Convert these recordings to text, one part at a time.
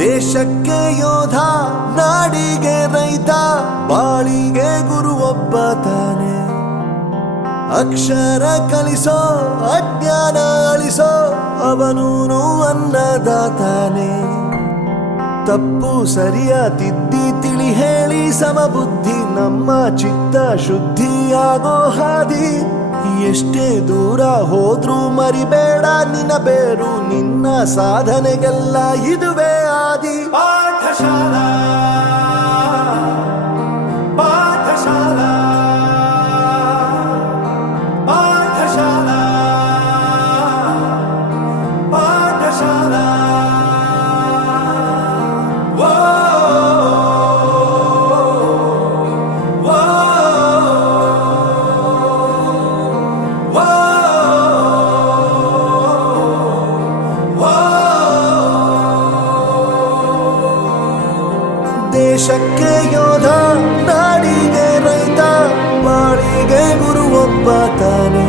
ದೇಶಕ್ಕೆ ಯೋಧ, ನಾಡಿಗೆ ರೈತ, ಬಾಳಿಗೆ ಗುರು ಒಬ್ಬ ತಾನೆ. ಅಕ್ಷರ ಕಲಿಸೋ, ಅಜ್ಞಾನ ಅಳಿಸೋ, ಅವನೂನು ಅನ್ನದಾತಾನೆ. ತಪ್ಪು ಸರಿಯ ತಿದ್ದಿ ತಿಳಿ ಹೇಳಿ ಸಮಬುದ್ಧಿ, ನಮ್ಮ ಚಿತ್ತ ಶುದ್ಧಿಯಾಗೋ ಹಾದಿ. ಎಷ್ಟೇ ದೂರ ಹೋದ್ರೂ ಮರಿಬೇಡ ನಿನ್ನ ಬೇರು, ನಿನ್ನ ಸಾಧನೆಗೆಲ್ಲ ಇದುವೇ ಆದಿ. ಪಾಠಶಾಲಾ ಪಾಠಶಾಲಾ ಪಾಠಶಾಲಾ ಪಾಠಶಾಲಾ. ದೇಶಕ್ಕೆ ಯೋಧ, ನಾಡಿಗೆ ರೈತ, ಬಾಳಿಗೆ ಗುರು ಒಬ್ಬ ತಾನೆ.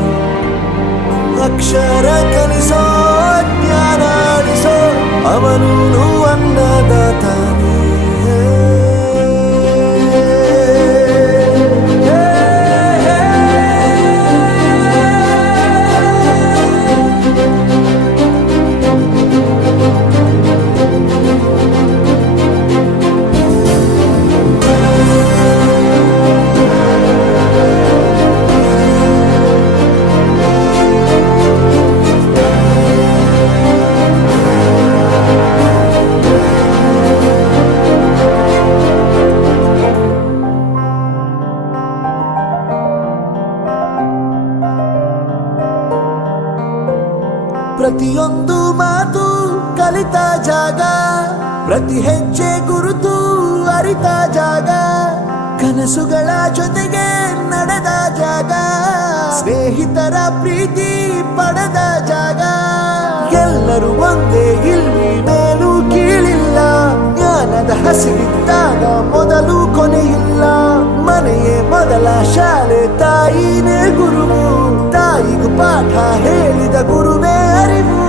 ಅಕ್ಷರ ಕಲಿಸೋ, ಜ್ಞಾನ ಅಳಿಸೋ, ಅವನೂನು ಅನ್ನದಾತಾನೆ. ಪ್ರತಿಯೊಂದು ಮಾತು ಕಲಿತ ಜಾಗ, ಪ್ರತಿ ಹೆಜ್ಜೆ ಗುರುತು ಅರಿತ ಜಾಗ, ಕನಸುಗಳ ಜೊತೆಗೆ ನಡೆದ ಜಾಗ, ಸ್ನೇಹಿತರ ಪ್ರೀತಿ ಪಡೆದ ಜಾಗ. ಎಲ್ಲರೂ ಒಂದೇ, ಇಲ್ಲಿ ಮೇಲೂ ಕೀಳಿಲ್ಲ, ಜ್ಞಾನದ ಹಸಿವಿದ್ದಾಗ ಮೊದಲು ಕೊನೆಯಿಲ್ಲ. ಮನೆಯೇ ಮೊದಲ ಶಾಲೆ, ತಾಯಿನೇ ಗುರುವು, ತಾಯಿಗೂ ಪಾಠ ಹೇಳಿದ ಗುರುವೇ ಅರಿವು.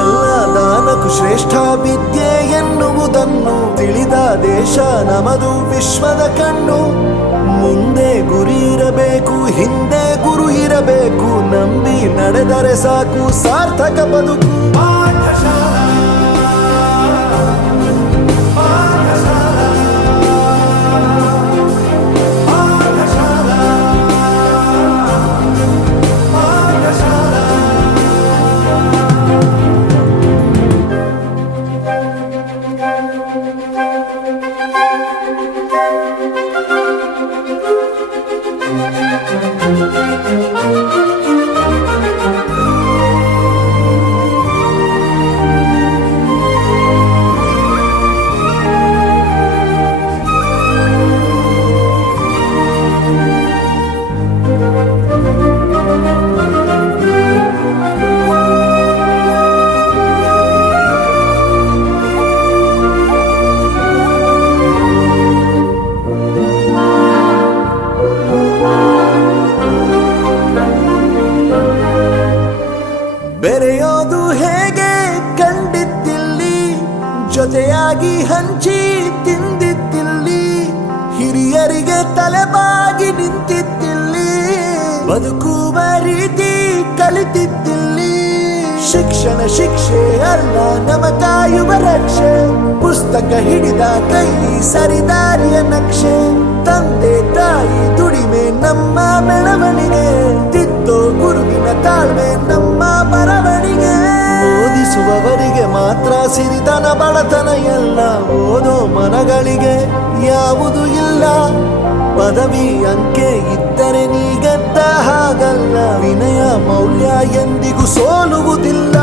ಎಲ್ಲ ದಾನಕ್ಕೂ ಶ್ರೇಷ್ಠ ವಿದ್ಯೆ ಎನ್ನುವುದನ್ನು ತಿಳಿದ ದೇಶ ನಮದು, ವಿಶ್ವದ ಕಣ್ಣು. ಮುಂದೆ ಗುರಿ ಇರಬೇಕು, ಹಿಂದೆ ಗುರು ಇರಬೇಕು, ನಂಬಿ ನಡೆದರೆ ಸಾಕು ಸಾರ್ಥಕ ಬದುಕು. ಪಾಠಶಾಲಾ ಬೆರೆಯೋದು ಹೇಗೆ ಕಂಡಿದ್ದಿಲ್ಲಿ, ಜೊತೆಯಾಗಿ ಹಂಚಿ ತಿಂದಿದ್ದಿಲ್ಲಿ, ಹಿರಿಯರಿಗೆ ತಲೆಬಾಗಿ ನಿಂತಿದ್ದಿಲ್ಲಿ, ಬದುಕುವ ರೀತಿ ಕಲಿತಿದ್ದಿಲ್ಲಿ. ಶಿಕ್ಷಣ ಶಿಕ್ಷೆ ಅಲ್ಲ, ನಮ ಕಾಯುವ ರಕ್ಷೆ, ಪುಸ್ತಕ ಹಿಡಿದ ಕೈಲಿ ಸರಿದಾರಿಯ ನಕ್ಷೆ. ತಂದೆ ತಾಯಿ ದುಡಿಮೆ ನಮ್ಮ ಬೆಳವಣಿಗೆ, ತಿದ್ದೋ ಗುರುವಿನ ತಾಳ್ಮೆ ನಮ್ಮ ಬರವಣಿಗೆ. ಓದಿಸುವವರಿಗೆ ಮಾತ್ರ ಸಿರಿತನ ಬಡತನ ಎಲ್ಲ, ಓದೋ ಮನಗಳಿಗೆ ಯಾವುದು ಇಲ್ಲ. ಪದವಿ ಅಂಕೆ ಇದ್ದರೆ ನೀ ಗೆದ್ದ ಹಾಗಲ್ಲ, ವಿನಯ ಮೌಲ್ಯ ಎಂದಿಗೂ ಸೋಲುವುದಿಲ್ಲ.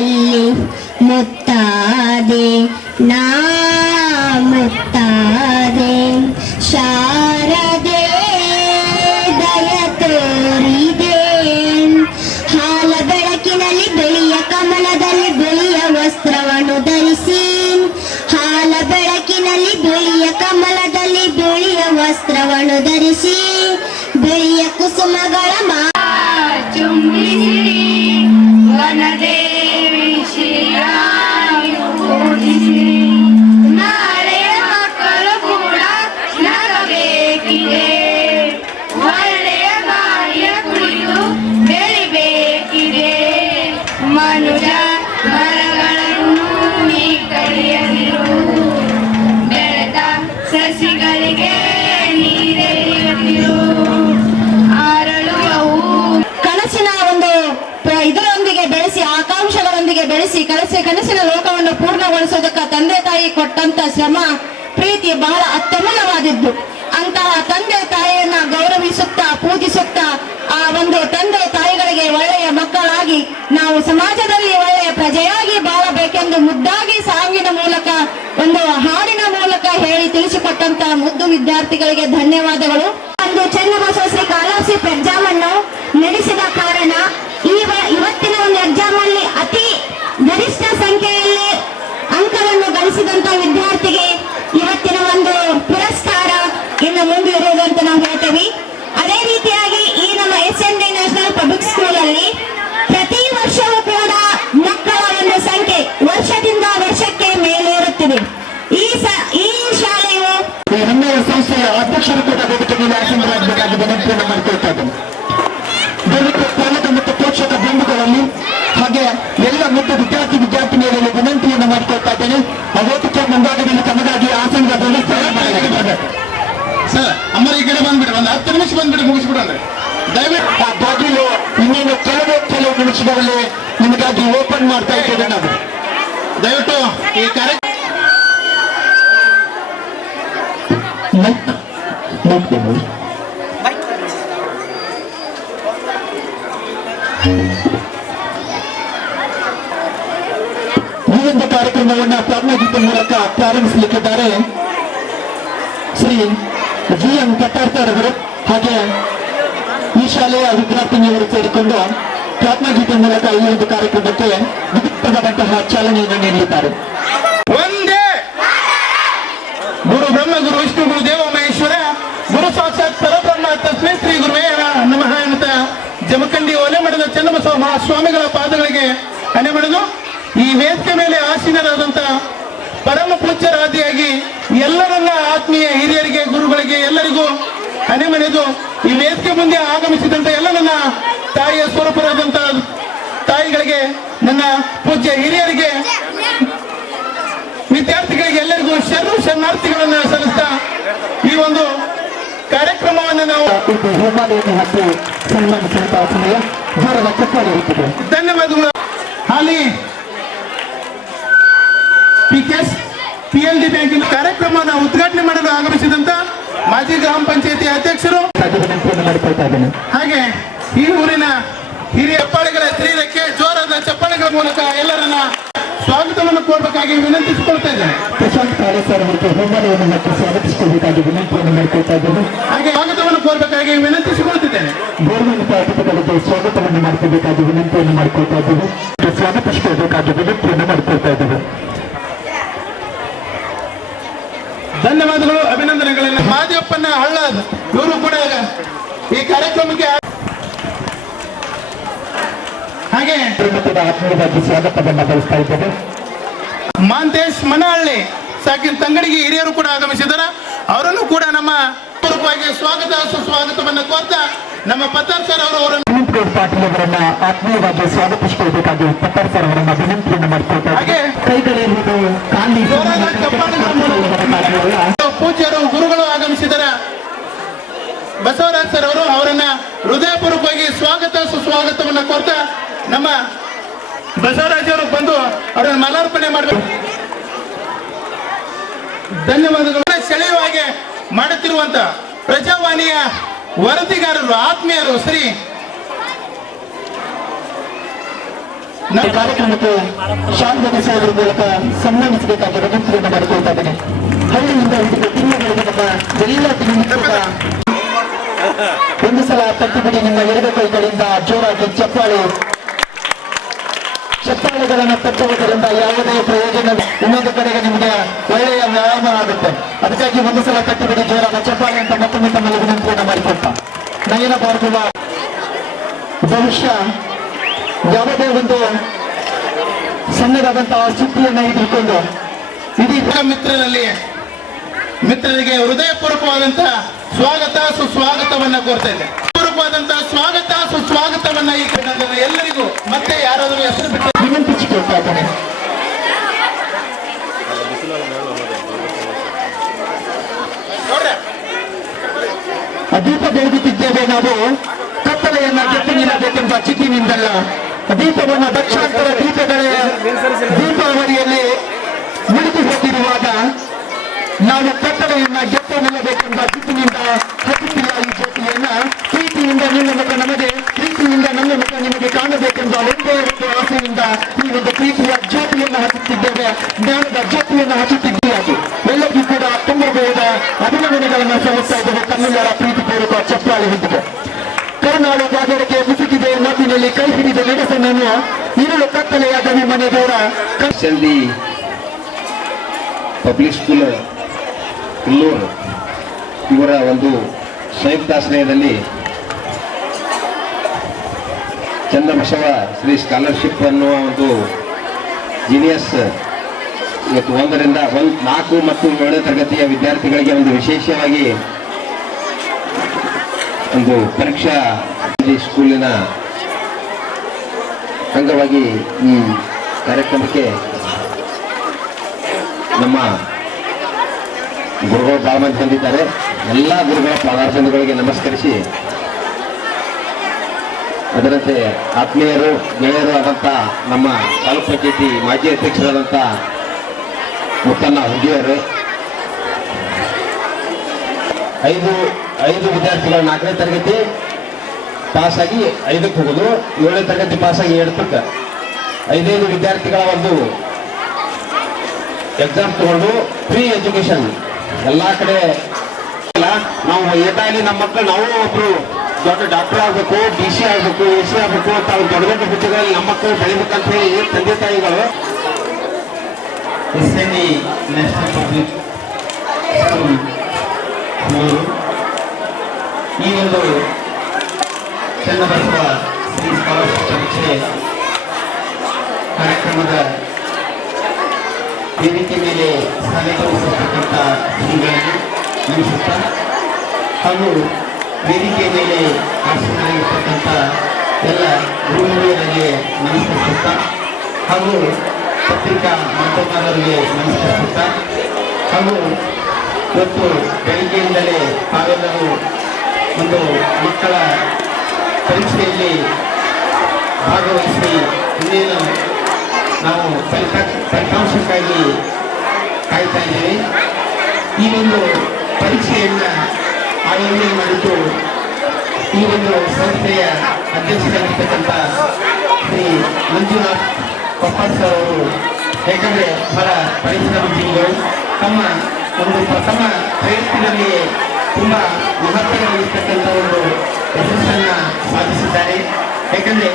ಮುತ್ತಲ್ಲಿ ಮುತ್ತಾದೆ ನಾ ಮುತ್ತಾದೆ ಶಾರದೆ ದಯ ತೋರಿದೆ ಹಾಲ ಬೆಳಕಿನಲ್ಲಿ ಬೆಳೆಯ ಕಮಲದಲ್ಲಿ ಬೆಳೆಯ ವಸ್ತ್ರವನ್ನು ಧರಿಸಿ ಹಾಲ ಬೆಳಕಿನಲ್ಲಿ ಬೆಳೆಯ ಕಮಲದಲ್ಲಿ ಬೆಳೆಯ ವಸ್ತ್ರವನ್ನು ಧರಿಸಿ ಬೆಳೆಯ ಕುಸುಮಗಳ ಚುಂಬಿಸಿರಿ ವನದೇವಿ ಶ್ರೀರಾಮ ಪೂಜಿಸಿರಿ ನಾಳೆಯ ಮಕ್ಕಳು ಕೂಡ ನಗಬೇಕಿದೆ ಒಳ್ಳೆಯ ಗಾಳಿಯ ಕುರಿತು ಬೆಳಿಬೇಕಿದೆ ಮನುಜ ಮರಗಳನ್ನು ನೀ ಕಡಿಯದಿರು ಬೆಳೆದ ಸಸಿಗಳಿಗೆ ನೀರೆರೆಯುತ್ತಿರು ಅರಳುವವು ಕನಸಿನ ಒಂದು ಇದರೊಂದಿಗೆ ಬೆಳೆಸಿ ಆಕಾಂಕ್ಷೆಗಳೊಂದಿಗೆ ಬೆಳೆಸಿ ಕನಸಿನ ಲೋಕವನ್ನು ಪೂರ್ಣಗೊಳಿಸೋದಕ್ಕೆ ತಂದೆ ತಾಯಿ ಕೊಟ್ಟಂತ ಶ್ರಮ ಪ್ರೀತಿ ಬಹಳ ಅತ್ಯಮೂಲ್ಯವಾದದ್ದು. ಅಂತಹ ತಂದೆ ತಾಯಿಯನ್ನ ಗೌರವಿಸುತ್ತಾ ಪೂಜಿಸುತ್ತಾ ಆ ಒಂದು ತಂದೆ ತಾಯಿಗಳಿಗೆ ಒಳ್ಳೆಯ ಮಕ್ಕಳಾಗಿ ನಾವು ಸಮಾಜದಲ್ಲಿ ಒಳ್ಳೆಯ ಪ್ರಜೆಯಾಗಿ ಬಾಳಬೇಕೆಂದು ಮುದ್ದಾಗಿ ಸಾವಿನ ಮೂಲಕ ಒಂದು ಹಾಡಿನ ಮೂಲಕ ಹೇಳಿ ತಿಳಿಸಿಕೊಟ್ಟಂತ ಮುದ್ದು ವಿದ್ಯಾರ್ಥಿಗಳಿಗೆ ಧನ್ಯವಾದಗಳು. ಒಂದು ಚನ್ನಬಸವ ಶ್ರೀ ಸ್ಕಾಲರ್ಶಿಪ್ ಎಕ್ಸಾಮ್ ಅನ್ನು ನಡೆಸಿದ ಕಾರಣ ಇವತ್ತಿನ ಒಂದು ಎಕ್ಸಾಮ್ ಅಲ್ಲಿ ಅತಿ ಗರಿಷ್ಠ ಸಂಖ್ಯೆಯಲ್ಲಿ ಅಂಕವನ್ನು ಗಳಿಸಿದಂತ ವಿದ್ಯಾರ್ಥಿಗೆ ಇವತ್ತಿನ ಒಂದು ಪುರಸ್ಕಾರ ಇನ್ನು ಮುಂದಿರುವುದಂತ ನಾವು ಹೇಳ್ತೇವೆ. ಅದೇ ರೀತಿಯಾಗಿ ಈ ನಮ್ಮ SND ನ್ಯಾಷನಲ್ ಪಬ್ಲಿಕ್ ಸ್ಕೂಲ್ ಅಲ್ಲಿ ಪ್ರತಿ ವರ್ಷವೂ ಕೂಡ ಮಕ್ಕಳ ಒಂದು ಸಂಖ್ಯೆ ವರ್ಷದಿಂದ ವರ್ಷಕ್ಕೆ ಮೇಲೇರುತ್ತಿದೆ. ಈ ಶಾಲೆಯು ಸಂಸ್ಥೆಯ ಅಧ್ಯಕ್ಷರು ಕೂಡ ಆಗಬೇಕಾಗಿ ವಿನಂತಿಯನ್ನು ಮಾಡಿಕೊಳ್ತಾ ಇದ್ದೇನೆ. ದಯವಿಟ್ಟು ಪಾಲಕ ಮತ್ತು ಪೋಷಕ ಬಂಧುಗಳಲ್ಲಿ ಹಾಗೆ ಎಲ್ಲ ಮುದ್ದು ವಿದ್ಯಾರ್ಥಿನಿಯರಲ್ಲಿ ವಿನಂತಿಯನ್ನು ಮಾಡಿಕೊಳ್ತಾ ಇದ್ದೇನೆ. ವೇದಿಕೆ ಮುಂಭಾಗದಲ್ಲಿ ತಮಗಾಗಿ ಆಸನದ ವ್ಯವಸ್ಥೆ ಸರ್ ಅಮ್ಮ ಈ ಕಡೆ ಬಂದ್ಬಿಡ್ರಿ, ಒಂದು 10 ನಿಮಿಷ ಬಂದ್ಬಿಟ್ಟು ಮುಗಿಸ್ಬಿಡ್ರಿ. ದಯವಿಟ್ಟು ಆ ಬಾಗಿಲು ಇನ್ನೇನು ಕೆಲವು ನಿಮಿಷಗಳಲ್ಲಿ ನಿಮಗಾಗಿ ಓಪನ್ ಮಾಡ್ತಾ ಇದ್ದೇವೆ. ನಾವು ದಯವಿಟ್ಟು ಈ ಕಾರ್ಯಕ್ರಮ ಈ ಒಂದು ಕಾರ್ಯಕ್ರಮವನ್ನು ಪ್ರಾರ್ಥನಾಗೀತೆ ಮೂಲಕ ಪ್ರಾರಂಭಿಸಲಿಕ್ಕಿದ್ದಾರೆ ಶ್ರೀ GM ಕಟ್ಟಾರ್ಕರ್ ಅವರು. ಹಾಗೆ ಈ ಶಾಲೆಯ ವಿದ್ಯಾರ್ಥಿನಿಯರು ಸೇರಿಕೊಂಡು ಪ್ರಾರ್ಥನಾಗೀತೆ ಮೂಲಕ ಈ ಒಂದು ಕಾರ್ಯಕ್ರಮಕ್ಕೆ ವಿವಿಧವಾದಂತಹ ಚಾಲನೆಯನ್ನು ನೀಡಲಿದ್ದಾರೆ. ಒಂದೇ ಗುರು ಬ್ರಹ್ಮ ಗುರು ವಿಷ್ಣು ಗುರು ದೇವ ಮಹೇಶ್ವರ ಗುರು ಸಾಕ್ಷಾತ್ ಪರಬ್ರಹ್ಮ ತಸ್ಮೈ ಶ್ರೀ ಗುರುವೇ ನಮಃ ಅಂತ ಜಮಖಂಡಿ ಒಲೆ ಮಠದ ಚನ್ನಬಸವ ಮಹಾಸ್ವಾಮಿಗಳ ಪಾದಗಳಿಗೆ ಹಣೆ ಮಣಿದು ಈ ವೇದಿಕೆ ಮೇಲೆ ಆಸೀನರಾದಂತ ಪರಮ ಪೂಜ್ಯರಾದಿಯಾಗಿ ಎಲ್ಲರನ್ನ ಆತ್ಮೀಯ ಹಿರಿಯರಿಗೆ ಗುರುಗಳಿಗೆ ಎಲ್ಲರಿಗೂ ಹಣೆ ಮಣಿದು ಈ ವೇದಿಕೆ ಮುಂದೆ ಆಗಮಿಸಿದಂತ ಎಲ್ಲ ನನ್ನ ತಾಯಿಯ ಸ್ವರೂಪರಾದಂತ ತಾಯಿಗಳಿಗೆ, ನನ್ನ ಪೂಜ್ಯ ಹಿರಿಯರಿಗೆ, ವಿದ್ಯಾರ್ಥಿಗಳಿಗೆ ಎಲ್ಲರಿಗೂ ಶರಣಾರ್ಥಿಗಳನ್ನ ಸಲ್ಲಿಸ್ತಾ ಈ ಒಂದು ಕಾರ್ಯಕ್ರಮವನ್ನು ನಾವು ಹಾಕಿ ಸನ್ಮಾನಿಸುವಂತಹ ಸಮಯ ಜೋರದ ಚಪ್ಪಾಳೆ ಇರುತ್ತದೆ. ಧನ್ಯವಾದಗಳು. ಹಾಲಿ PLD ಬ್ಯಾಂಕಿನ ಕಾರ್ಯಕ್ರಮವನ್ನು ಉದ್ಘಾಟನೆ ಮಾಡಲು ಆಗಮಿಸಿದಂತ ಮಾಜಿ ಗ್ರಾಮ ಪಂಚಾಯತಿ ಅಧ್ಯಕ್ಷರು ಮಾಡಿಕೊಳ್ತಾ ಇದ್ದೇನೆ. ಹಾಗೆ ಈ ಊರಿನ ಹಿರಿಯ ಚಪ್ಪಾಳೆಗಳ ಶರೀರಕ್ಕೆ ಜೋರಾದ ಚಪ್ಪಾಳೆಗಳ ಮೂಲಕ ಎಲ್ಲರನ್ನ ಸ್ವಾಗತವನ್ನು ಕೋರಬೇಕಾಗಿ ವಿನಂತಿಸಿಕೊಳ್ತಾ ಇದ್ದೇನೆ. ಪ್ರಶಾಂತ್ ಕಾಳೆ ಸರ್ ಅವರಿಗೆ ಹೋಮವನ್ನು ಮತ್ತು ಸ್ವಾಗತಿಸಿಕೊಳ್ಳಬೇಕಾಗಿ ವಿನಂತಿಯನ್ನು ಮಾಡಿಕೊಳ್ತಾ ಇದ್ದೇನೆ. ಹಾಗೆ ಸ್ವಾಗತವನ್ನು ಕೋರಬೇಕಾಗಿ ವಿನಂತಿಸಿಕೊಳ್ತಿದ್ದೇನೆ. ಗೌರವಾನ್ವಿತ ಅತಿಥಿಗಳಿಗೆ ಸ್ವಾಗತವನ್ನು ಮಾಡಿಕೊಳ್ಬೇಕಾಗಿ ವಿನಂತಿಯನ್ನು ಮಾಡಿಕೊಳ್ತಾ ಇದ್ದೇವೆ. ಸ್ವಾಗತಿಸಿಕೊಳ್ಳಬೇಕಾಗಿ ವಿನಂತಿಯನ್ನು ಮಾಡಿಕೊಳ್ತಾ ಇದ್ದೇವೆ. ಧನ್ಯವಾದಗಳು, ಅಭಿನಂದನೆಗಳನ್ನು. ಮಾದಿಯಪ್ಪನ ಹಳ್ಳ ಇವರು ಕೂಡ ಈ ಕಾರ್ಯಕ್ರಮಕ್ಕೆ ಹಾಗೆ ಆತ್ಮೀಯವಾಗಿ ಸ್ವಾಗತವನ್ನು ಬಯಸ್ತಾ ಇದ್ದೇವೆ. ಮಾಂತೇಶ್ ಮನಹಳ್ಳಿ ಸಾಕಿನ ತಂಗಡಿಗೆ ಹಿರಿಯರು ಕೂಡ ಆಗಮಿಸಿದ್ದಾರೆ. ಅವರನ್ನು ಕೂಡ ನಮ್ಮ ಪೂರ್ವಕವಾಗಿ ಸ್ವಾಗತ ಸುಸ್ವಾಗತವನ್ನು ಕೋರ್ತಾ ನಮ್ಮ ಪತ್ತಾರ್ ಸರ್ ಅವರನ್ನು ಪಾಟೀಲ್ ಅವರನ್ನ ಆತ್ಮೀಯವಾಗಿ ಸ್ವಾಗತಿಸಿಕೊಳ್ಳಬೇಕಾಗಿ ಪತ್ತಾರ್ ಸರ್ ಅವರನ್ನ ವಿನಂತಿಯನ್ನು ಮಾಡಿಕೊಳ್ತಾ ಹಾಗೆ ಕೈಗಳಿರುವುದು ಖಾಲಿ ಪೂಜ್ಯರು ಗುರುಗಳು ಆಗಮಿಸಿದ್ದಾರೆ. ಬಸವರಾಜ್ ಸರ್ ಅವರು ಅವರನ್ನ ಹೃದಯಪೂರ್ವಕವಾಗಿ ಸ್ವಾಗತ ಸುಸ್ವಾಗತವನ್ನು ಕೋರ್ತಾ ನಮ್ಮ ಬಸವರಾಜ್ ಅವರು ಬಂದು ಅವರನ್ನು ಮಾಲಾರ್ಪಣೆ ಮಾಡಬೇಕು. ಧನ್ಯವಾದಗಳು. ಸೆಳೆಯುವಾಗೆ ಮಾಡುತ್ತಿರುವಂತ ಪ್ರಜಾವಾಣಿಯ ವರದಿಗಾರರು ಆತ್ಮೀಯರು ಶ್ರೀ ಈ ಕಾರ್ಯಕ್ರಮಕ್ಕೆ ಶಾಂತಿ ಸಹೋದರ ಮೂಲಕ ಸನ್ಮಾನಿಸಬೇಕಾಗಿ ವಿನಂತಿಯನ್ನು ಮಾಡಿಕೊಳ್ತಾ ಇದ್ದೇನೆ. ಹಳ್ಳಿಯಿಂದ ಹಿಡಿದು ತಿಂಗಳಿಗೆ ನಮ್ಮ ಎಲ್ಲ ತಿಂಗಳ ಒಂದು ಸಲ ತಟ್ಟುಬಿಡಿ ನಿಮ್ಮ ಎರಡು ಕೈಗಳಿಂದ ಜೋರಾಗಿ ಚಪ್ಪಾಳೆಗಳನ್ನು ತಟ್ಟುವುದರಿಂದ ಯಾವುದೇ ಪ್ರಯೋಜನ ಇನ್ನೊಂದು ಕಡೆಗೆ ನಿಮಗೆ ಒಳ್ಳೆಯ ವ್ಯಾಯಾಮ ಆಗುತ್ತೆ. ಅದಕ್ಕಾಗಿ ಒಂದು ಸಲ ತಟ್ಟುಬಿಡಿ ಜೋರಾದ ಚಪ್ಪಾಳೆ ಅಂತ ಮತ್ತೊಮ್ಮೆ ತಮ್ಮಲ್ಲಿ ವಿನಂತಿಯನ್ನು ಮಾಡಿಕೊಳ್ತ ನಯನ ಭಾರತದ ಭವಿಷ್ಯ ಯಾವುದೇ ಒಂದು ಸಣ್ಣದಾದಂತಹ ಸುದ್ದಿಯನ್ನ ಇಟ್ಕೊಂಡು ಇಡೀ ಮಿತ್ರರಿಗೆ ಹೃದಯಪೂರ್ವಕವಾದಂತಹ ಸ್ವಾಗತ ಸುಸ್ವಾಗತವನ್ನ ಕೋರ್ತಾ ಇದೆ. ಪೂರ್ವಕವಾದಂತಹ ಸ್ವಾಗತ ಸುಸ್ವಾಗತವನ್ನ ಈ ಕನ್ನಡದ ಎಲ್ಲರಿಗೂ ಮತ್ತೆ ಯಾರಾದರೂ ಹೆಸರು ಬಿಟ್ಟು ವಿನಂತಿಸಿಕೊಳ್ತಾ ಇದ್ದೇನೆ. ದೀಪ ಬೆಳಗುತ್ತಿದ್ದೇವೆ ನಾವು ಕತ್ತಲೆಯನ್ನ ಗೆದ್ದು ನಿಲ್ಲಬೇಕೆಂಬ ಚಿತಿನಿಂದಲ್ಲ, ದೀಪವನ್ನು ದಕ್ಷಾಂತರ ದೀಪಾವಳಿಯಲ್ಲಿ ಮುಳುಗಿ ಹೋಗಿರುವಾಗ ನಾವು ಕತ್ತಲೆಯನ್ನ ಗೆದ್ದು ನಿಲ್ಲಬೇಕೆಂಬ ಚಿತಿನಿಂದ ಹಚ್ಚುತ್ತಿಲ್ಲ ಈ ಜ್ಯೋತಿಯನ್ನ. ಪ್ರೀತಿಯಿಂದ ನಿಮ್ಮ ಮುಖ ನಮಗೆ, ಪ್ರೀತಿಯಿಂದ ನಮ್ಮ ಮುಖ ನಿಮಗೆ ಕಾಣಬೇಕೆಂಬ ಒಂದೇ ಒಂದು ಆಸೆಯಿಂದ ಈ ಒಂದು ಪ್ರೀತಿಯ ಜ್ಯೋತಿಯನ್ನು ಹಚ್ಚುತ್ತಿದ್ದೇವೆ, ಜ್ಞಾನದ ಜ್ಯೋತಿಯನ್ನು ಹಚ್ಚುತ್ತಿದ್ದೀವಿ. ಎಲ್ಲರಿಗೂ ಕೂಡ ತುಂಬಬಹುದ ಅಭಿನಂದನೆಗಳನ್ನು ಸಲ್ಲಿಸ್ತಾ ಇದ್ದೇವೆ. ತಮ್ಮೆಲ್ಲರ ಪ್ರೀತಿಪೂರ್ವಕ ಚಪ್ಪಾಳೆ ಹೊಂದಿದೆ. ಕರುನಾಡು ಬಾಗಡಿಕೆ ಮುಸುಕಿದೆ ಮಾತಿನಲ್ಲಿ ಕೈ ಹಿಡಿದ ನೆಡಸನನ್ನು ಇರಲು ಕತ್ತಲೆಯಾದ ಮನೆದವರ ಎಸ್ಎಲ್ಡಿ ಪಬ್ಲಿಕ್ ಸ್ಕೂಲ್ ಕುಲ್ಲೂರು ಇವರ ಒಂದು ಸಂಯುಕ್ತಾಶ್ರಯದಲ್ಲಿ ಚನ್ನಬಸವ ಶ್ರೀ ಸ್ಕಾಲರ್ಶಿಪ್ ಅನ್ನುವ ಒಂದು ಜೀನಿಯಸ್ ಇವತ್ತು 1ರಿಂದ 4 ಮತ್ತು 7ನೇ ತರಗತಿಯ ವಿದ್ಯಾರ್ಥಿಗಳಿಗೆ ಒಂದು ವಿಶೇಷವಾಗಿ ಒಂದು ಪರೀಕ್ಷಾ ಸ್ಕೂಲಿನ ಅಂಗವಾಗಿ ಈ ಕಾರ್ಯಕ್ರಮಕ್ಕೆ ನಮ್ಮ ಗುರುಗಳು ಬಹಳ ಮಂದಿ ಬಂದಿದ್ದಾರೆ. ಎಲ್ಲ ಗುರುಗಳ ಪಾದಾರ್ಚನೆಗಳಿಗೆ ನಮಸ್ಕರಿಸಿ ಅದರಂತೆ ಆತ್ಮೀಯರು ಗೆಳೆಯರು ಆದಂಥ ನಮ್ಮ ತಾಲೂಕು ಪಂಚಾಯತಿ ಮಾಜಿ ಅಧ್ಯಕ್ಷರಾದಂಥ ಮುತ್ತಣ್ಣ ಹುಗ್ಗಿಯವರು, 5 ವಿದ್ಯಾರ್ಥಿಗಳು 4ನೇ ತರಗತಿ ಪಾಸಾಗಿ 5ಕ್ಕೆ ಹೋಗೋದು, 7ನೇ ತರಗತಿ ಪಾಸಾಗಿ 7ಕ್ಕೆ 5 ವಿದ್ಯಾರ್ಥಿಗಳ ಒಂದು ಎಕ್ಸಾಮ್ ತಗೊಂಡು ಫ್ರೀ ಎಜುಕೇಶನ್ ಎಲ್ಲ ಕಡೆ. ನಾವು ಏಟಾಗಲಿ ನಮ್ಮ ಮಕ್ಕಳು ನಾವು ಒಬ್ರು ದೊಡ್ಡ ಡಾಕ್ಟರ್ ಆಗಬೇಕು, DC ಆಗಬೇಕು, AC ಆಗಬೇಕು ಅಂತ ಅವ್ರು ದೊಡ್ಡ ದೊಡ್ಡ ಹುದ್ದೆಗಳಲ್ಲಿ ನಮ್ಮ ಮಕ್ಕಳು ಬೆಳಿಬೇಕಂತ ಹೇಳಿ ತಂದೆ ತಾಯಿಗಳು ಎಸ್ಎನ್ಡಿ ನ್ಯಾಷನಲ್ ಪಬ್ಲಿಕ್ ಸ್ಕೂಲ್ ಈ ಒಂದು ಚನ್ನಬಸವ ಶ್ರೀ ಸ್ಕಾಲರ್ಶಿಪ್ ಪರೀಕ್ಷೆ ಕಾರ್ಯಕ್ರಮದ ವೇದಿಕೆ ಮೇಲೆ ಸಾಲಿಗೊಳಿಸಿರ್ತಕ್ಕಂಥ ಶ್ರೀಗಳನ್ನು ನಮಿಸುತ್ತಾ ಹಾಗೂ ವೇದಿಕೆ ಮೇಲೆ ಆಸೀನರಾಗಿರ್ತಕ್ಕಂಥ ಎಲ್ಲ ಗುರುಗಳಿಗೆ ನಮಸ್ಕರಿಸುತ್ತಾ ಹಾಗೂ ಪತ್ರಿಕಾ ಮಾಧ್ಯಮದವರಿಗೆ ನಮಸ್ಕರಿಸುತ್ತಾ ಹಾಗೂ ಇವತ್ತು ಬೆಳಗ್ಗೆಯಿಂದಲೇ ತಾವೆಲ್ಲರೂ ಒಂದು ಮಕ್ಕಳ ಪರೀಕ್ಷೆಯಲ್ಲಿ ಭಾಗವಹಿಸಿ ಇನ್ನೇನು ನಾವು ಫಲಿತಾಂಶಕ್ಕಾಗಿ ಕಾಯ್ತಾ ಇದ್ದೀವಿ. ಈ ಒಂದು ಪರೀಕ್ಷೆಯನ್ನು ಆಯೋಜನೆ ಮಾಡಿದ್ದು ಈ ಒಂದು ಸಂಸ್ಥೆಯ ಅಧ್ಯಕ್ಷರಾಗಿರ್ತಕ್ಕಂಥ ಶ್ರೀ ಮಂಜುನಾಥ್ ಕೊಪ್ಪರ್ ಸರ್ ಅವರು. ಯಾಕಂದರೆ ಬಹಳ ಪರಿಶ್ರಮಜೀವಿಗಳು ತಮ್ಮ ಒಂದು ಪ್ರಥಮ ಪ್ರಯತ್ನದಲ್ಲಿ ತುಂಬ ಮಹತ್ವವಾಗಿರ್ತಕ್ಕಂಥ ಒಂದು ಯಶಸ್ಸನ್ನು ಸಾಧಿಸಿದ್ದಾರೆ. ಯಾಕಂದರೆ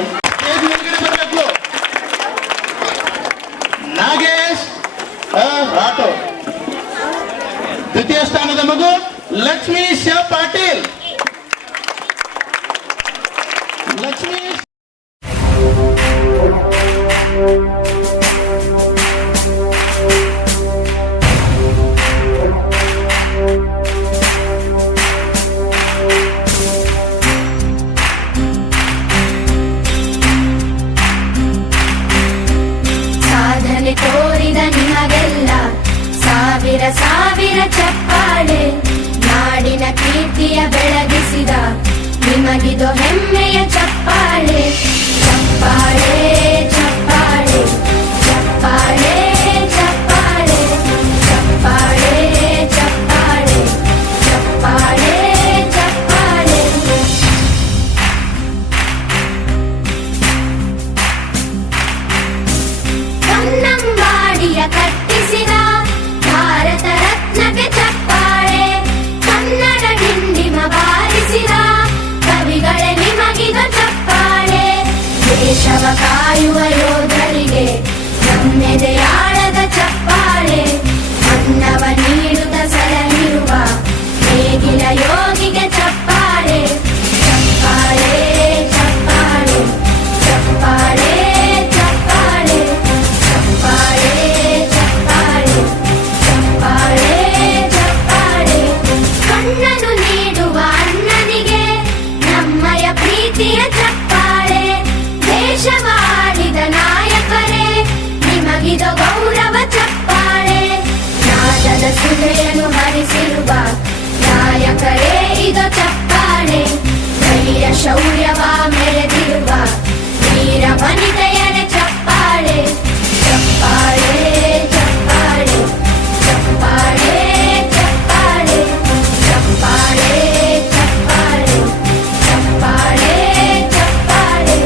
ನಾಗೇಶ್ ರಾಠೋಡ್, ದ್ವಿತೀಯ ಸ್ಥಾನದ ಮಗು ಲಕ್ಷ್ಮೀ ಶ ಪಾಟೀಲ್. ಲಕ್ಷ್ಮೀ ತೋರಿದ ನಿಮಗೆಲ್ಲ ಸಾವಿರ ಚಪ್ಪಾಳೆ, ನಾಡಿನ ಕೀರ್ತಿಯ ಬೆಳಗಿಸಿದ ನಿಮಗಿದು ಹೆಮ್ಮೆಯ ಚಪ್ಪಾಳೆ. ಚಪ್ಪಾಳೆ ಚಪ್ಪಾಳೆ ಚಪ್ಪಾಳೆ ಚಪ್ಪಾಳೆ ಚಪ್ಪಾಳೆ ಚಪ್ಪಾಳೆ ಚಪ್ಪಾಳೆ ಚಪ್ಪಾಳೆ. ಕಟ್ಟಿಸಿದ ಭಾರತ ರತ್ನಕ್ಕೆ ಚಪ್ಪಾಳೆ. ಕನ್ನಡ ಡಿಂಡಿಮ ಬಾರಿಸಿದ ಕವಿಗಳೇ ನಿಮಗಿದು ಚಪ್ಪಾಳೆ. ದೇಶವ ಕಾಯುವ ಯೋಧರಿಗೆ ನಮ್ಮೆದೆಯಾಳದ ಚಪ್ಪಾಳೆ. ಅನ್ನವ ನೀಡುತ್ತ ಸಲಹಿರುವ ನೇಗಿಲ ಯೋಗಿಗೆ ಚಪ್ಪಾಳೆ. ಚಪ್ಪಾಳೆ ಚಪ್ಪಾಳೆ ಚಪ್ಪಾಳೆ ಚಪ್ಪಾಳೆ ಚಪ್ಪಾಳೆ ಚಪ್ಪಾಳೆ ಚಪ್ಪಾಳೆ ಚಪ್ಪಾಳೆ. ಕಣ್ಣನು ನೀಡುವ ಅಣ್ಣನಿಗೆ ನಮ್ಮಯ ಪ್ರೀತಿಯ ಚಪ್ಪಾಳೆ. ದೇಶವಾಡಿದ ನಾಯಕರೇ ನಿಮಗಿದು ಗೌರವ ಚಪ್ಪಾಳೆ. ನಾದದ ಸುಧೆಯನ್ನು ಹರಿಸಿರುವ ನಾಯಕರೇ ಇದು ಚಪ್ಪಾಳೆ. ಧೈರ್ಯ ಶೌರ್ಯವ ಮೆರೆದಿರುವ ವೀರ ವನಿತೆಯರ ಚಪ್ಪಾಳೆ. ಚಪ್ಪಾಳೆ ಚಪ್ಪಾಳೆ ಚಪ್ಪಾಳೆ ಚಪ್ಪಾಳೆ ಚಪ್ಪಾಳೆ ಚಪ್ಪಾಳೆ ಚಪ್ಪಾಳೆ ಚಪ್ಪಾಳೆ.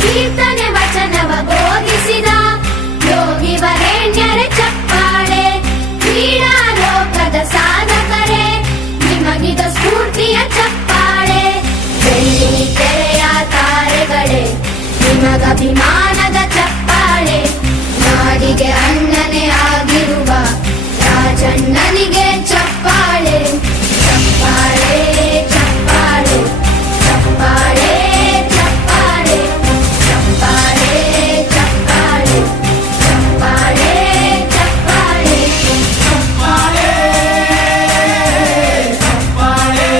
ಕೀರ್ತನೆ ವಚನವ ಬೋಧಿಸಿದ ಯೋಗಿ ವರೇಣ್ಯರ ಚಪ್ಪಾಳೆ. ಕ್ರೀಡಾ ಲೋಕದ ಸಾಧಕರೇ ನಿಮಗಿದ ಸ್ಫೂರ್ತಿಯ ಚಪ್ಪಾಳೆ. ಬೆಳ್ಳಿ ತೆರೆಯ ತಾರೆಗಳೇ ನಿಮಗಭಿಮಾನದ ಚಪ್ಪಾಳೆ. ನಾಡಿಗೆ ಅಣ್ಣನೇ ಆಗಿರುವ ರಾಜಣ್ಣನಿಗೆ ಚಪ್ಪಾಳೆ. ಚಪ್ಪಾಳೆ ಚಪ್ಪಾಳೆ ಚಪ್ಪಾಳೆ ಚಪ್ಪಾಳೆ ಚಪ್ಪಾಳೆ ಚಪ್ಪಾಳೆ ಚಪ್ಪಾಳೆ ಚಪ್ಪಾಳೆ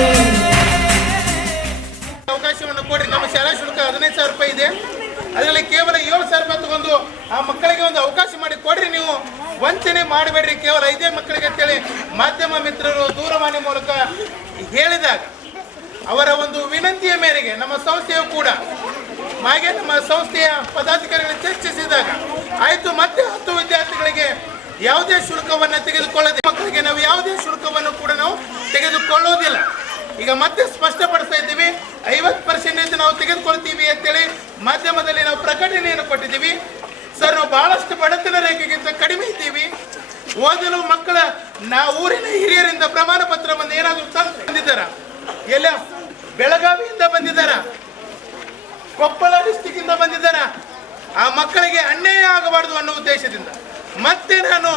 ಅವಕಾಶವನ್ನು ಕೊಡ್ರಿ. ನಮ್ಮ ಶಾಲಾ ಶುಲ್ಕ 15,000 ರೂಪಾಯಿ ಇದೆ. ಅದರಲ್ಲಿ ಕೇವಲ 7,000 ರೂಪಾಯಿ ತಗೊಂಡು ಆ ಮಕ್ಕಳಿಗೆ ಒಂದು ಅವಕಾಶ ಮಾಡಿ ಕೊಡ್ರಿ. ನೀವು ವಂಚನೆ ಮಾಡಬೇಡ್ರಿ. ಕೇವಲ 5 ಮಕ್ಕಳಿಗೆ ಅಂತೇಳಿ ಮಾಧ್ಯಮ ಮಿತ್ರರು ದೂರವಾಣಿ ಮೂಲಕ ಹೇಳಿದಾಗ ಅವರ ಒಂದು ವಿನಂತಿಯ ಮೇರೆಗೆ ನಮ್ಮ ಸಂಸ್ಥೆಯು ಕೂಡ ಹಾಗೆ ನಮ್ಮ ಸಂಸ್ಥೆಯ ಪದಾಧಿಕಾರಿಗಳು ಚರ್ಚಿಸಿದಾಗ ಆಯಿತು, ಮತ್ತೆ 10 ವಿದ್ಯಾರ್ಥಿಗಳಿಗೆ ಯಾವುದೇ ಶುಲ್ಕವನ್ನು ತೆಗೆದುಕೊಳ್ಳದೆ ಮಕ್ಕಳಿಗೆ ನಾವು ಯಾವುದೇ ಶುಲ್ಕವನ್ನು ಕೂಡ ನಾವು ತೆಗೆದುಕೊಳ್ಳೋದಿಲ್ಲ. ಈಗ ಮತ್ತೆ ಸ್ಪಷ್ಟಪಡಿಸ್ತಾ ಇದ್ದೀವಿ, 50% ನಾವು ತೆಗೆದುಕೊಳ್ತೀವಿ ಅಂತೇಳಿ ಮಾಧ್ಯಮದಲ್ಲಿ ನಾವು ಪ್ರಕಟಣೆಯನ್ನು ಕೊಟ್ಟಿದ್ದೀವಿ. ಸರ್, ನಾವು ಬಹಳಷ್ಟು ಬಡತನ ರೇಖೆಗಿಂತ ಕಡಿಮೆ ಇದ್ದೀವಿ. ಓದಲು ಮಕ್ಕಳ ಊರಿನ ಹಿರಿಯರಿಂದ ಪ್ರಮಾಣ ಪತ್ರವನ್ನು ಏನಾದರೂ ತಂದು ಬಂದಿದ್ದಾರ? ಎಲ್ಲ ಬೆಳಗಾವಿಯಿಂದ ಬಂದಿದ್ದಾರ, ಕೊಪ್ಪಳ ಡಿಸ್ಟಿಕ್ ಇಂದ ಬಂದಿದ್ದಾರ. ಆ ಮಕ್ಕಳಿಗೆ ಅನ್ಯಾಯ ಆಗಬಾರದು ಅನ್ನೋ ಉದ್ದೇಶದಿಂದ ಮತ್ತೆ ನಾನು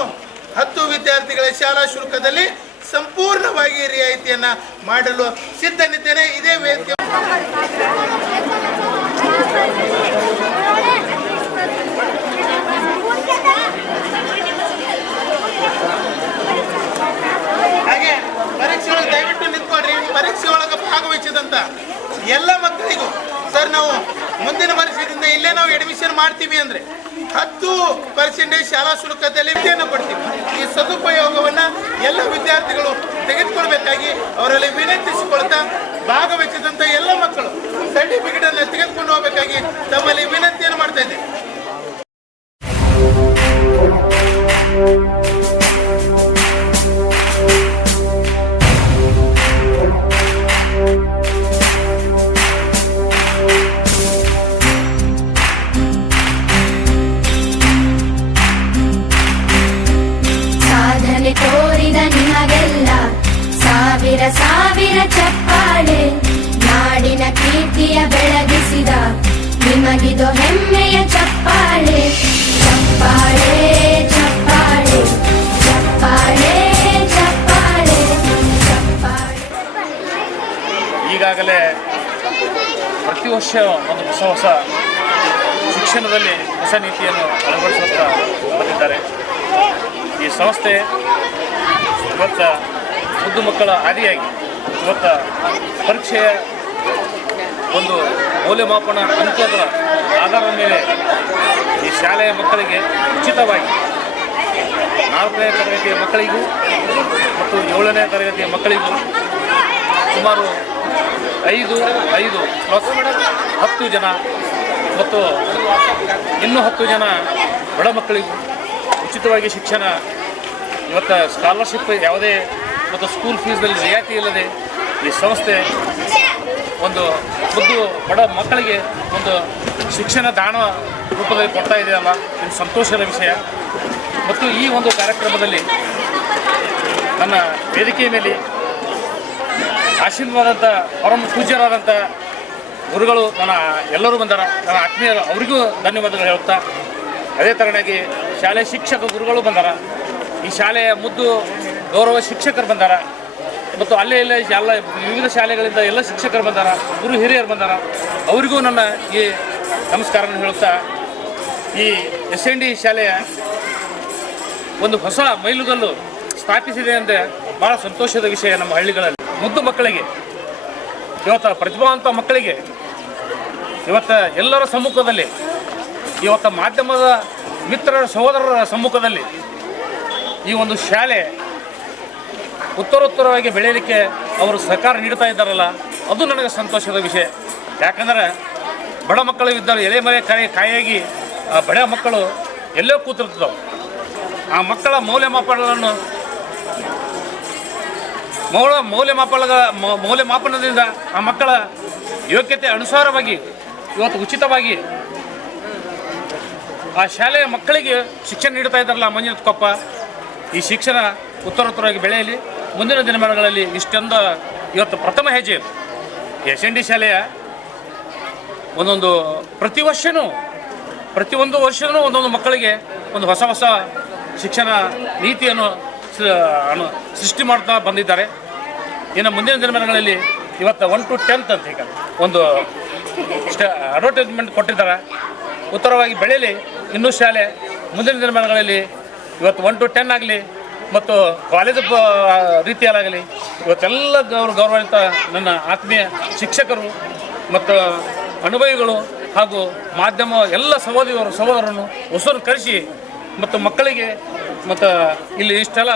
10 ವಿದ್ಯಾರ್ಥಿಗಳ ಶಾಲಾ ಶುಲ್ಕದಲ್ಲಿ ಸಂಪೂರ್ಣವಾಗಿ ರಿಯಾಯಿತಿಯನ್ನ ಮಾಡಲು ಸಿದ್ಧನಿದ್ದೇನೆ. ಇದೇ ವೇದಿಕೆ ಹಾಗೆ ಪರೀಕ್ಷೆ ಒಳಗೆ ದಯವಿಟ್ಟು ನಿಂತ್ಕೊಡ್ರಿ. ಪರೀಕ್ಷೆ ಒಳಗೆ ಭಾಗವಹಿಸಿದಂತ ಎಲ್ಲ ಮಕ್ಕಳಿಗೂ ಸರ್, ನಾವು ಮುಂದಿನ ವರ್ಷದಿಂದ ಇಲ್ಲೇ ನಾವು ಅಡ್ಮಿಷನ್ ಮಾಡ್ತೀವಿ ಅಂದ್ರೆ 10% ಶಾಲಾ ಶುಲ್ಕದಲ್ಲಿ ವಿದ್ಯೆಯನ್ನು ಕೊಡ್ತೀವಿ. ಈ ಸದುಪಯೋಗವನ್ನ ಎಲ್ಲ ವಿದ್ಯಾರ್ಥಿಗಳು ತೆಗೆದುಕೊಳ್ಬೇಕಾಗಿ ಅವರಲ್ಲಿ ವಿನಂತಿಸಿಕೊಳ್ತಾ ಭಾಗವಹಿಸಿದಂತ ಎಲ್ಲ ಮಕ್ಕಳು ಸರ್ಟಿಫಿಕೇಟ್ ಅನ್ನು ತೆಗೆದುಕೊಂಡು ಹೋಗಬೇಕಾಗಿ ತಮ್ಮಲ್ಲಿ ವಿನಂತಿಯನ್ನು ಮಾಡ್ತಾ ಇದ್ದೇವೆ. ಸಾಧನೆ ತೋರಿದ ನಿಮಗೆಲ್ಲ ಸಾವಿರ ಸಾವಿರ ಚಪ್ಪಾಳೆ. ನಾಡಿನ ಕೀರ್ತಿಯ ಬೆಳಗಿಸಿದ ನಿಮಗಿದು ಹೆಮ್ಮೆಯ ಚಪ್ಪಾಳೆ. ಚಪ್ಪಾಳೆ ಚಪ್ಪಾಳೆ ಚಪ್ಪಾಳೆ ಚಪ್ಪಾಳೆ ಚಪ್ಪಾಳೆ. ಈಗಾಗಲೇ ಪ್ರತಿ ವರ್ಷ ಒಂದು ಹೊಸ ಶಿಕ್ಷಣದಲ್ಲಿ ಹೊಸ ನೀತಿಯನ್ನು ಅಳವಡಿಸುತ್ತಾ ಬಂದಿದ್ದಾರೆ. ಈ ಸಂಸ್ಥೆ ಇವತ್ತು ಮುದ್ದು ಮಕ್ಕಳ ಆದಿಯಾಗಿ ಇವತ್ತು ಪರೀಕ್ಷೆಯ ಒಂದು ಮೌಲ್ಯಮಾಪನ ಅಂಕದ ಆಧಾರದ ಮೇಲೆ ಈ ಶಾಲೆಯ ಮಕ್ಕಳಿಗೆ ಉಚಿತವಾಗಿ 4ನೇ ತರಗತಿಯ ಮಕ್ಕಳಿಗೂ ಮತ್ತು 7ನೇ ತರಗತಿಯ ಮಕ್ಕಳಿಗೂ ಸುಮಾರು 5 ಪ್ಲಸ್ 10 ಜನ ಮತ್ತು ಇನ್ನೂ 10 ಜನ ಬಡ ಮಕ್ಕಳಿಗೂ ಉಚಿತವಾಗಿ ಶಿಕ್ಷಣ. ಇವತ್ತು ಸ್ಕಾಲರ್ಶಿಪ್ ಯಾವುದೇ ಮತ್ತು ಸ್ಕೂಲ್ ಫೀಸ್ನಲ್ಲಿ ರಿಯಾಯಿತಿ ಇಲ್ಲದೆ ಈ ಸಂಸ್ಥೆ ಒಂದು ಬಡ ಮಕ್ಕಳಿಗೆ ಒಂದು ಶಿಕ್ಷಣ ದಾನ ರೂಪದಲ್ಲಿ ಕೊಡ್ತಾ ಇದೆಯಲ್ಲ, ಇದು ಸಂತೋಷದ ವಿಷಯ. ಮತ್ತು ಈ ಒಂದು ಕಾರ್ಯಕ್ರಮದಲ್ಲಿ ನನ್ನ ವೇದಿಕೆಯ ಮೇಲೆ ಆಶೀರ್ವಾದಂಥ ಪರಮ ಪೂಜ್ಯರಾದಂಥ ಗುರುಗಳು ಎಲ್ಲರೂ ಬಂದಾರ. ನನ್ನ ಆತ್ಮೀಯರು ಅವರಿಗೂ ಧನ್ಯವಾದಗಳು ಹೇಳುತ್ತಾ, ಅದೇ ಥರನಾಗಿ ಶಾಲೆ ಶಿಕ್ಷಕ ಗುರುಗಳು ಬಂದಾರ. ಈ ಶಾಲೆಯ ಮುದ್ದು ಗೌರವ ಶಿಕ್ಷಕರು ಬಂದಾರ ಮತ್ತು ಅಲ್ಲೇ ಇಲ್ಲೇ ಎಲ್ಲ ವಿವಿಧ ಶಾಲೆಗಳಿಂದ ಎಲ್ಲ ಶಿಕ್ಷಕರು ಬಂದಾರ, ಗುರು ಹಿರಿಯರು ಬಂದಾರ. ಅವರಿಗೂ ನನ್ನ ಈ ನಮಸ್ಕಾರವನ್ನು ಹೇಳುತ್ತಾ, ಈ SND ಶಾಲೆಯ ಒಂದು ಹೊಸ ಮೈಲುಗಲ್ಲು ಸ್ಥಾಪಿಸಿದೆ ಅಂದರೆ ಭಾಳ ಸಂತೋಷದ ವಿಷಯ. ನಮ್ಮ ಹಳ್ಳಿಗಳಲ್ಲಿ ಮುದ್ದು ಮಕ್ಕಳಿಗೆ, ಇವತ್ತು ಪ್ರತಿಭಾವಂತ ಮಕ್ಕಳಿಗೆ, ಇವತ್ತು ಎಲ್ಲರ ಸಮ್ಮುಖದಲ್ಲಿ, ಇವತ್ತು ಮಾಧ್ಯಮದ ಮಿತ್ರರ ಸಹೋದರರ ಸಮ್ಮುಖದಲ್ಲಿ ಈ ಒಂದು ಶಾಲೆ ಉತ್ತರೋತ್ತರವಾಗಿ ಬೆಳೆಯಲಿಕ್ಕೆ ಅವರು ಸಹಕಾರ ನೀಡ್ತಾ ಇದ್ದಾರಲ್ಲ, ಅದು ನನಗೆ ಸಂತೋಷದ ವಿಷಯ. ಯಾಕಂದರೆ ಬಡ ಮಕ್ಕಳು ಇದ್ದರು, ಎಲೆ ಮರೆ ಕಾಯಾಗಿ ಬಡ ಮಕ್ಕಳು ಎಲ್ಲೋ ಕೂತಿರ್ತವೆ. ಆ ಮಕ್ಕಳ ಮೌಲ್ಯಮಾಪನದಿಂದ ಆ ಮಕ್ಕಳ ಯೋಗ್ಯತೆ ಅನುಸಾರವಾಗಿ ಇವತ್ತು ಉಚಿತವಾಗಿ ಆ ಶಾಲೆಯ ಮಕ್ಕಳಿಗೆ ಶಿಕ್ಷಣ ನೀಡ್ತಾ ಇದ್ದಾರಲ್ಲ ಮಂಜುನಾಥ ಕೊಪ್ಪ. ಈ ಶಿಕ್ಷಣ ಉತ್ತರೋತ್ತರವಾಗಿ ಬೆಳೆಯಲಿ. ಮುಂದಿನ ದಿನಮಾನಗಳಲ್ಲಿ ಇಷ್ಟೊಂದು ಇವತ್ತು ಪ್ರಥಮ ಹೆಜ್ಜೆ SND ಶಾಲೆಯ ಪ್ರತಿಯೊಂದು ವರ್ಷವೂ ಒಂದೊಂದು ಮಕ್ಕಳಿಗೆ ಒಂದು ಹೊಸ ಶಿಕ್ಷಣ ನೀತಿಯನ್ನು ಸೃಷ್ಟಿ ಮಾಡ್ತಾ ಬಂದಿದ್ದಾರೆ. ಇನ್ನು ಮುಂದಿನ ದಿನಮಾನಗಳಲ್ಲಿ ಇವತ್ತು 1 to 10th ಅಂತ ಈಗ ಒಂದು ಅಡ್ವರ್ಟೈಸ್ಮೆಂಟ್ ಕೊಟ್ಟಿದ್ದಾರೆ. ಉತ್ತರವಾಗಿ ಬೆಳೆಯಲಿ ಇನ್ನೂ ಶಾಲೆ. ಮುಂದಿನ ದಿನಮಾನಗಳಲ್ಲಿ ಇವತ್ತು 1 to 10 ಆಗಲಿ ಮತ್ತು ಕಾಲೇಜು ರೀತಿಯಲ್ಲಾಗಲಿ ಇವತ್ತೆಲ್ಲ ಗೌರವಾನ್ವಿತ ನನ್ನ ಆತ್ಮೀಯ ಶಿಕ್ಷಕರು ಮತ್ತು ಅನುಭವಿಗಳು ಹಾಗೂ ಮಾಧ್ಯಮ ಎಲ್ಲ ಸಹೋದರರನ್ನು ಹೊಸನ್ನು ಕರೆಸಿ ಮತ್ತು ಮಕ್ಕಳಿಗೆ ಮತ್ತು ಇಲ್ಲಿ ಇಷ್ಟೆಲ್ಲ